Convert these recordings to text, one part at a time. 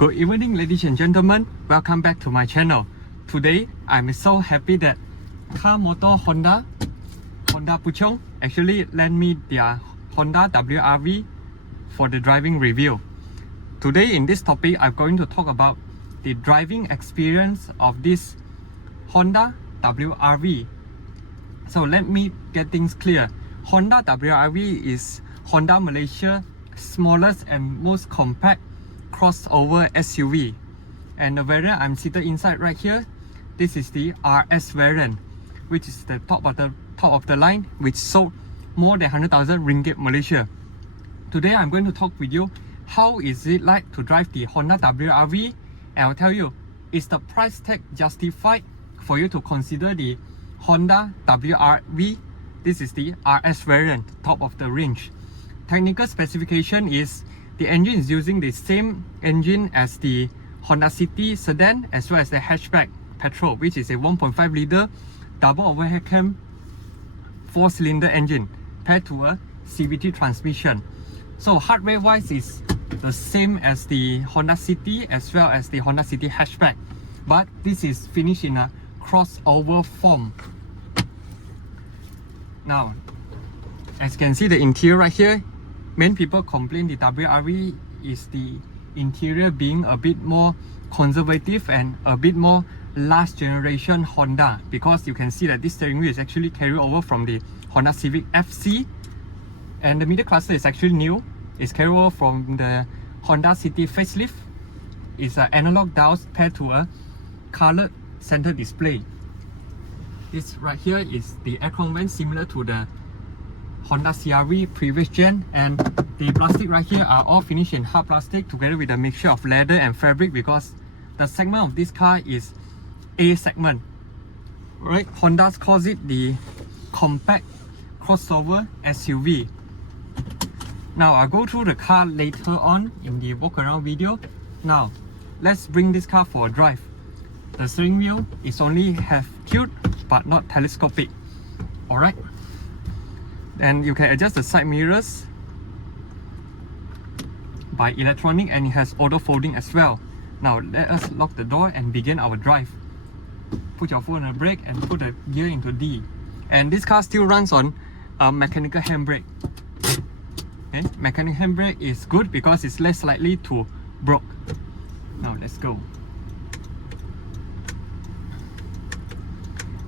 Good evening, ladies and gentlemen. Welcome back to my channel. Today, I'm so happy that Car Motor Honda Puchong actually lent me their Honda WRV for the driving review. Today in this topic, I'm going to talk about the driving experience of this Honda WRV. So let me get things clear. Honda WRV is Honda Malaysia's smallest and most compact crossover SUV, and the variant I'm seated inside right here, this is the RS variant, which is the top of the line, which sold more than 100,000 ringgit Malaysia. Today I'm going to talk with you how is it like to drive the Honda WRV, and I'll tell you, is the price tag justified for you to consider the Honda WRV? This is the RS variant, top of the range. Technical specification is the engine is using the same engine as the Honda City sedan as well as the hatchback petrol, which is a 1.5 liter double overhead cam 4-cylinder engine paired to a CVT transmission. So hardware wise is the same as the Honda City as well as the Honda City hatchback, but this is finished in a crossover form. Now, as you can see the interior right here, many people complain the WRV is the interior being a bit more conservative and a bit more last generation Honda, because you can see that this steering wheel is actually carried over from the Honda Civic FC, and the middle cluster is actually new. It's carried over from the Honda City facelift. It's an analog dials paired to a colored center display. This right here is the aircon vent similar to the Honda CR-V previous gen, and the plastic right here are all finished in hard plastic together with a mixture of leather and fabric, because the segment of this car is A segment, right? Honda calls it the compact crossover SUV. Now I'll go through the car later on in the walk around video. Now let's bring this car for a drive. The steering wheel is only half tilt but not telescopic. Alright, and you can adjust the side mirrors by electronic, and it has auto folding as well. Now let us lock the door and begin our drive. Put your foot on the brake and put the gear into D. And this car still runs on a mechanical handbrake. Okay? Mechanical handbrake is good because it's less likely to broke. Now let's go.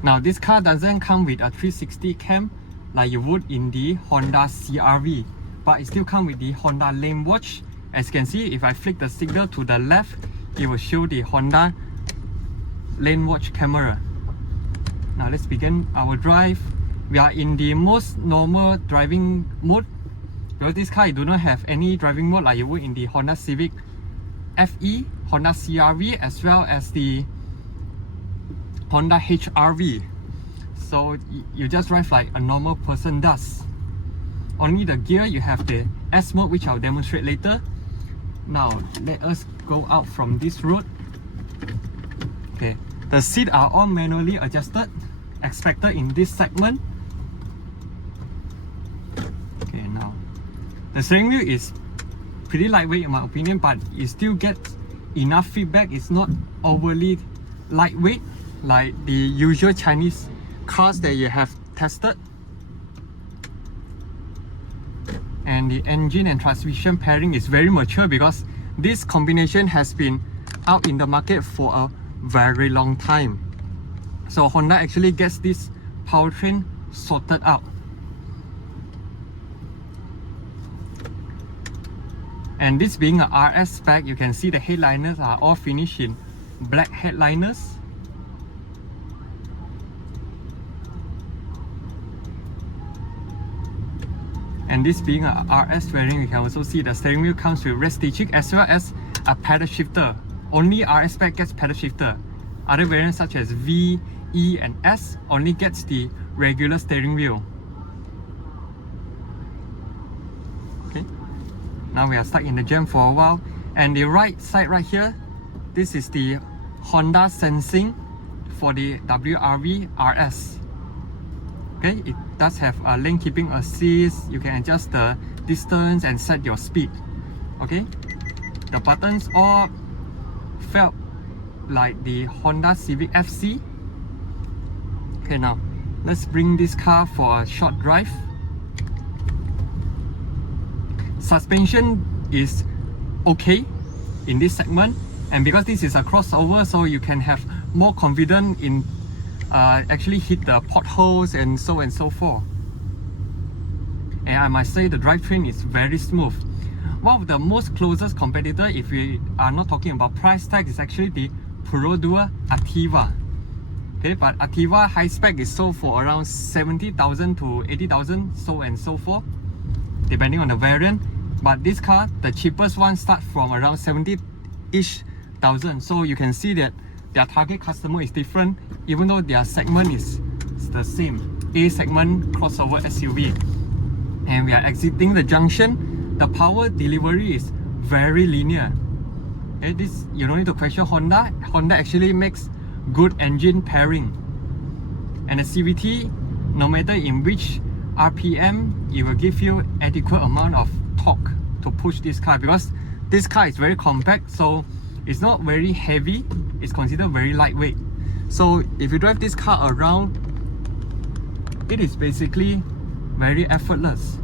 Now this car doesn't come with a 360 cam like you would in the Honda CR-V, but it still comes with the Honda Lane Watch. As you can see, if I flick the signal to the left, it will show the Honda Lane Watch camera. Now let's begin our drive. We are in the most normal driving mode, because this car you do not have any driving mode like you would in the Honda Civic FE, Honda CR-V as well as the Honda HR-V. So you just drive like a normal person does. Only the gear, you have the S mode, which I'll demonstrate later. Now let us go out from this road. Okay, the seats are all manually adjusted, expected in this segment. Okay, now the steering wheel is pretty lightweight in my opinion, but it still gets enough feedback. It's not overly lightweight like the usual Chinese cars that you have tested. And the engine and transmission pairing is very mature, because this combination has been out in the market for a very long time. So Honda actually gets this powertrain sorted out. And this being a RS spec, you can see the headliners are all finished in black headliners. And this being a RS variant, you can also see the steering wheel comes with red stitching as well as a paddle shifter. Only RS spec gets paddle shifter. Other variants such as V, E and S only gets the regular steering wheel. Okay, now we are stuck in the jam for a while. And the right side right here, this is the Honda Sensing for the WRV RS. Okay, it does have a lane keeping assist. You can adjust the distance and set your speed. Okay, the buttons all felt like the Honda Civic FC. Okay, now let's bring this car for a short drive. Suspension is okay in this segment, and because this is a crossover, so you can have more confidence in actually hit the potholes and so forth. And I must say the drivetrain is very smooth. One of the most closest competitor, if we are not talking about price tag, is actually the Perodua Attiva. Okay, but Attiva high spec is sold for around 70,000 to 80,000, so forth, depending on the variant. But this car, the cheapest one, starts from around 70-ish thousand. So you can see that their target customer is different, even though their segment is the same, A segment crossover SUV. And we are exiting the junction. The power delivery is very linear. Okay, this you don't need to question Honda. Honda actually makes good engine pairing. And the CVT, no matter in which RPM, it will give you adequate amount of torque to push this car, because this car is very compact, so it's not very heavy, it's considered very lightweight. So if you drive this car around, it is basically very effortless.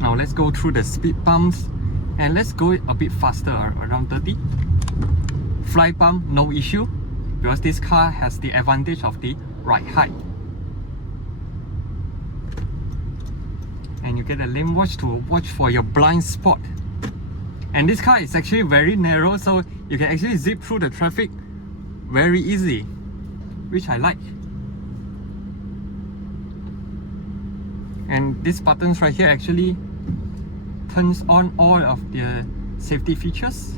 Now let's go through the speed bumps, and let's go a bit faster, around 30. Fly bump, no issue, because this car has the advantage of the ride height. And you get a lane watch to watch for your blind spot. And this car is actually very narrow, so you can actually zip through the traffic very easy, which I like. And these buttons right here actually turns on all of the safety features.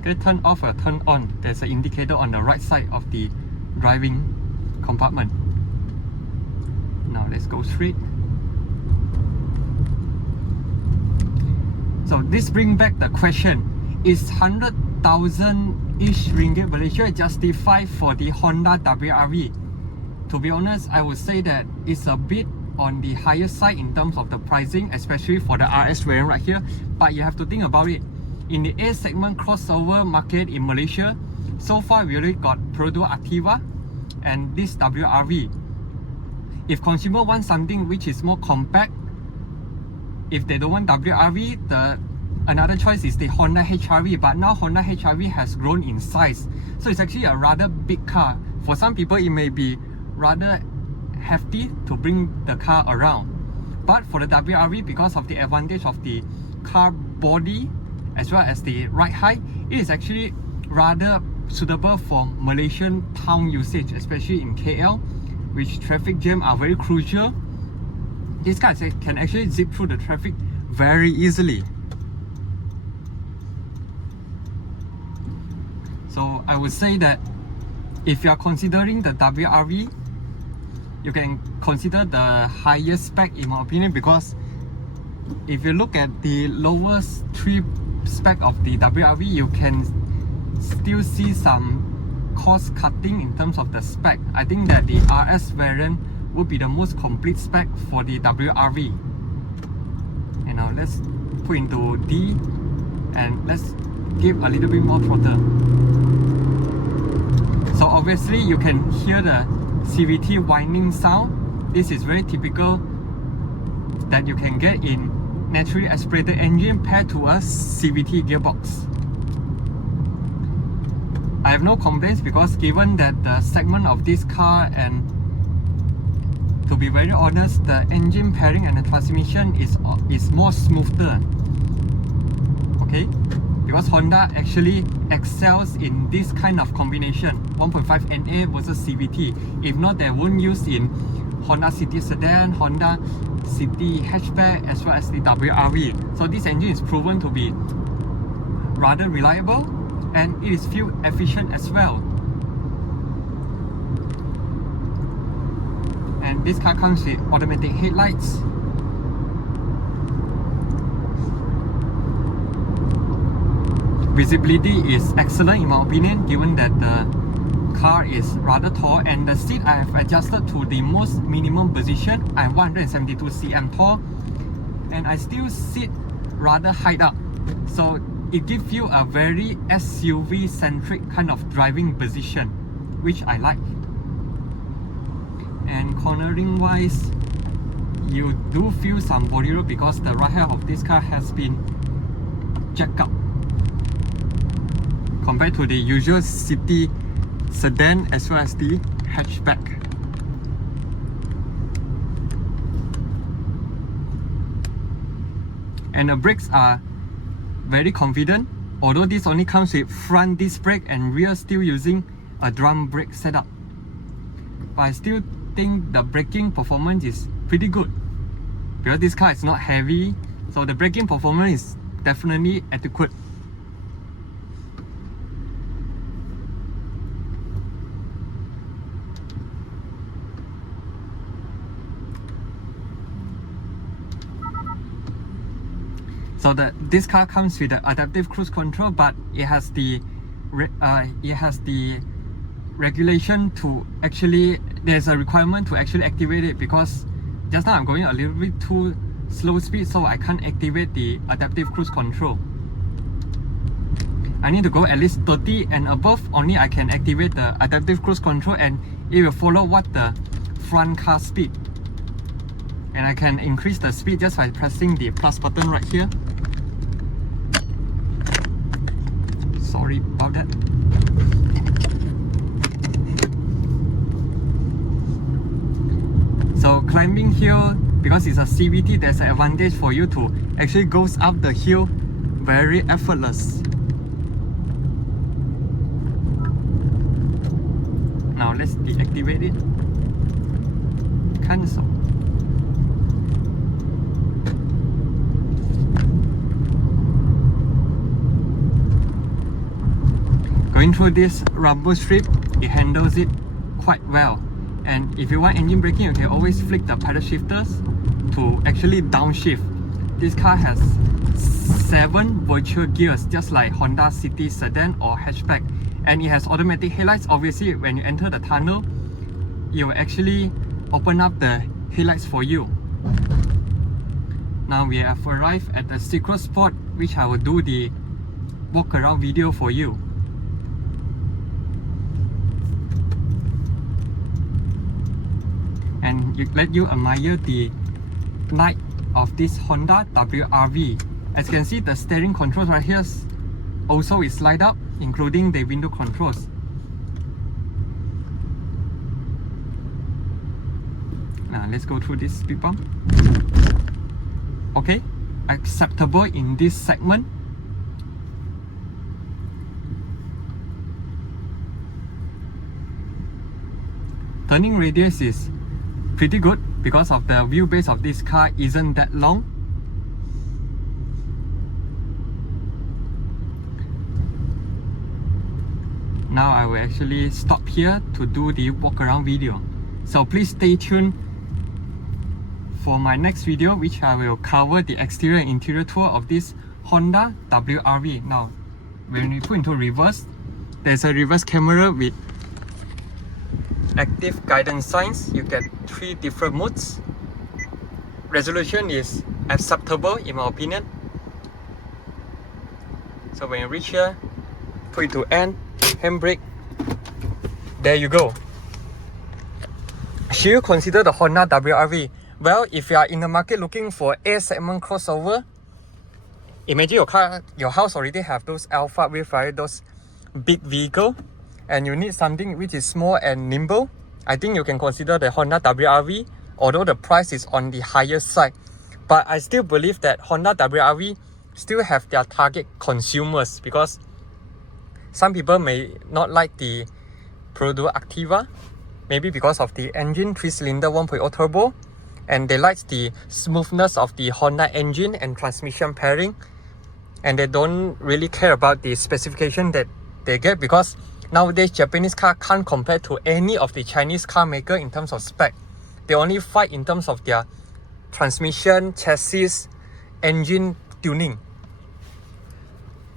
Okay, turn off or turn on. There's an indicator on the right side of the driving compartment. Now let's go straight. So this brings back the question, is 100,000-ish ringgit Malaysia justified for the Honda WRV? To be honest, I would say that it's a bit on the higher side in terms of the pricing, especially for the RS variant right here. But you have to think about it. In the A segment crossover market in Malaysia, so far we already got Perodua Attiva and this WRV. If consumer want something which is more compact, if they don't want WRV, another choice is the Honda HR-V. But now Honda HR-V has grown in size, so it's actually a rather big car. For some people, it may be rather hefty to bring the car around. But for the WRV, because of the advantage of the car body as well as the ride height, it is actually rather suitable for Malaysian town usage, especially in KL, which traffic jam are very crucial. This car can actually zip through the traffic very easily. So I would say that if you are considering the WRV, you can consider the highest spec in my opinion, because if you look at the lowest 3 spec of the WRV, you can still see some cost cutting in terms of the spec. I think that the RS variant would be the most complete spec for the WRV. And now let's put into D and let's give a little bit more throttle. So obviously you can hear the CVT whining sound. This is very typical that you can get in naturally aspirated engine paired to a CVT gearbox. I have no complaints, because given that the segment of this car, and to be very honest, the engine pairing and the transmission is more smoother. Okay, because Honda actually excels in this kind of combination, 1.5 NA versus CVT. If not, they won't use in Honda City Sedan, Honda City Hatchback, as well as the WRV. So this engine is proven to be rather reliable, and it is fuel efficient as well. And this car comes with automatic headlights. Visibility is excellent in my opinion, given that the car is rather tall, and the seat I have adjusted to the most minimum position. I'm 172 cm tall, and I still sit rather high up, so it gives you a very SUV centric kind of driving position, which I like. And cornering wise, you do feel some body roll because the right hand of this car has been jacked up compared to the usual city sedan as well as the hatchback. And the brakes are very confident, although this only comes with front disc brake and rear still using a drum brake setup. But I still think the braking performance is pretty good because this car is not heavy, so the braking performance is definitely adequate. So this car comes with the adaptive cruise control, but it has the regulation to actually, there's a requirement to actually activate it, because just now I'm going a little bit too slow speed, so I can't activate the adaptive cruise control. I need to go at least 30 and above, only I can activate the adaptive cruise control, and it will follow what the front car speed. And I can increase the speed just by pressing the plus button right here. Sorry about that. So climbing here, because it's a CVT, there's an advantage for you to actually goes up the hill very effortless. Now let's deactivate it. Cancel. Going through this rumble strip, it handles it quite well. And if you want engine braking, you can always flick the pedal shifters to actually downshift. This car has 7 virtual gears, just like Honda City sedan or hatchback. And it has automatic headlights. Obviously, when you enter the tunnel, it will actually open up the headlights for you. Now we have arrived at the secret spot, which I will do the walk around video for you. And let you admire the light of this Honda WRV. As you can see, the steering controls right here also is light up, including the window controls. Now let's go through this speed bump. Okay, acceptable in this segment. Turning radius is pretty good because of the wheelbase of this car isn't that long. Now I will actually stop here to do the walk around video. So please stay tuned for my next video, which I will cover the exterior and interior tour of this Honda WRV. Now, when we put into reverse, there's a reverse camera with active guidance signs. You get 3 different modes. Resolution is acceptable in my opinion. So when you reach here, put it to N, handbrake, there you go. Should you consider the Honda WRV? Well, if you are in the market looking for A segment crossover, imagine your house already have those Alphard with those big vehicle, and you need something which is small and nimble, I think you can consider the Honda WRV, although the price is on the higher side. But I still believe that Honda WRV still have their target consumers, because some people may not like the Produe Activa, maybe because of the engine 3-cylinder 1.0 turbo, and they like the smoothness of the Honda engine and transmission pairing, and they don't really care about the specification that they get, because nowadays Japanese car can't compare to any of the Chinese car maker in terms of spec. They only fight in terms of their transmission, chassis, engine tuning.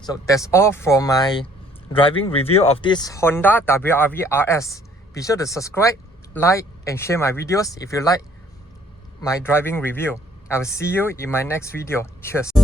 So that's all for my driving review of this Honda WRV RS. Be sure to subscribe, like and share my videos if you like my driving review. I will see you in my next video. Cheers.